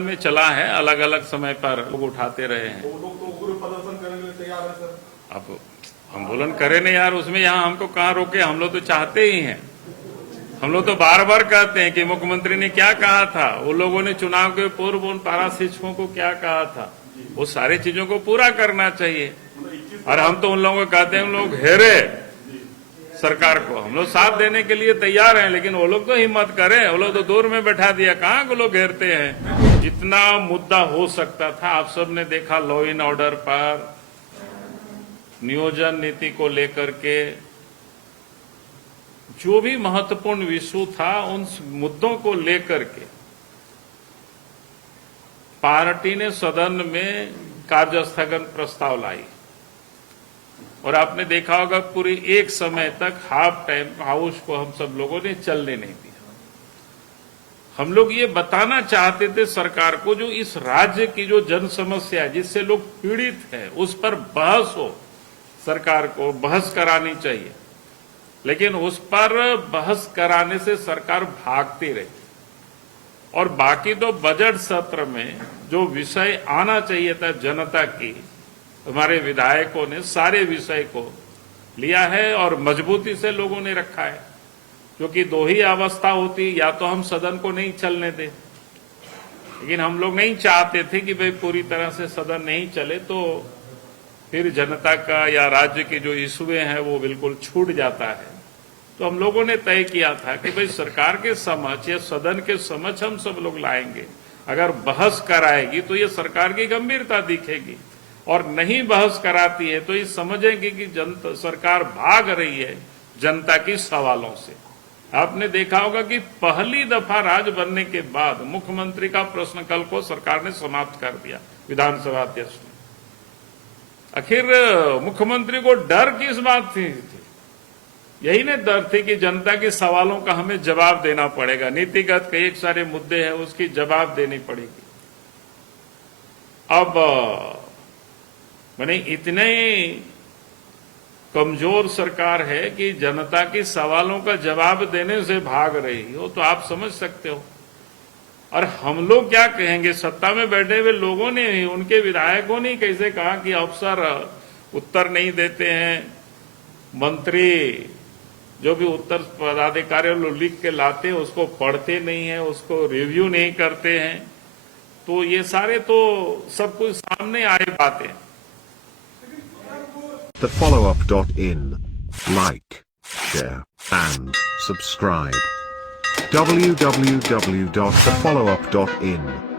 में चला है, अलग अलग समय पर लोग उठाते रहे हैं। वो लोग तो उग्र प्रदर्शन करने के लिए तैयार है सर। अब आंदोलन करें नहीं यार, उसमें यहाँ हमको कहाँ रोके, हम लोग तो चाहते ही हैं। हम लोग तो बार बार कहते हैं कि मुख्यमंत्री ने क्या कहा था, वो लोगों ने चुनाव के पूर्व उन पारा शिक्षकों को क्या कहा था, वो सारी चीजों को पूरा करना चाहिए। और हम तो उन लोगों को कहते हैं, उन लोग घेरे सरकार को, हम लोग साथ देने के लिए तैयार हैं, लेकिन वो लोग तो हिम्मत करें। वो लोग तो दूर में बैठा दिया, कहाँ को लोग घेरते हैं। जितना मुद्दा हो सकता था आप सब ने देखा, लॉ एंड ऑर्डर पर, नियोजन नीति को लेकर के जो भी महत्वपूर्ण विषय था, उन मुद्दों को लेकर के पार्टी ने सदन में कार्य स्थगन प्रस्ताव लाई। और आपने देखा होगा पूरी एक समय तक हाफ टाइम हाउस को हम सब लोगों ने चलने नहीं दिया। हम लोग ये बताना चाहते थे सरकार को, जो इस राज्य की जो जन समस्या है, जिससे लोग पीड़ित हैं, उस पर बहस हो, सरकार को बहस करानी चाहिए। लेकिन उस पर बहस कराने से सरकार भागती रही। और बाकी तो बजट सत्र में जो विषय आना चाहिए था जनता की, हमारे विधायकों ने सारे विषय को लिया है और मजबूती से लोगों ने रखा है। क्योंकि दो ही अवस्था होती, या तो हम सदन को नहीं चलने दें, लेकिन हम लोग नहीं चाहते थे कि भाई पूरी तरह से सदन नहीं चले तो फिर जनता का या राज्य के जो इशूए हैं वो बिल्कुल छूट जाता है। तो हम लोगों ने तय किया था कि भाई सरकार के समक्ष या सदन के समक्ष हम सब लोग लाएंगे। अगर बहस कराएगी तो ये सरकार की गंभीरता दिखेगी, और नहीं बहस कराती है तो ये समझेंगे कि जनता सरकार भाग रही है जनता की सवालों से। आपने देखा होगा कि पहली दफा राज बनने के बाद मुख्यमंत्री का प्रश्नकाल को सरकार ने समाप्त कर दिया, विधानसभा अध्यक्ष ने। आखिर मुख्यमंत्री को डर किस बात थी? यही ने डर थी कि जनता के सवालों का हमें जवाब देना पड़ेगा, नीतिगत कई सारे मुद्दे हैं उसकी जवाब देनी पड़ेगी। अब मैंने इतने कमजोर सरकार है कि जनता के सवालों का जवाब देने से भाग रही हो, तो आप समझ सकते हो। और हम लोग क्या कहेंगे, सत्ता में बैठे हुए लोगों ने ही, उनके विधायकों ने कैसे कहा कि अफसर उत्तर नहीं देते हैं, मंत्री जो भी उत्तर पदाधिकारी लोग लिख के लाते हैं उसको पढ़ते नहीं है, उसको रिव्यू नहीं करते हैं। तो ये सारे तो सब कुछ सामने आए बातें। thefollowup.in. Like, share, and subscribe. www.thefollowup.in